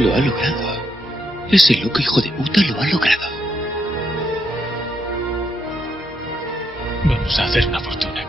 Lo ha logrado. Ese loco hijo de puta lo ha logrado. Vamos a hacer una fortuna.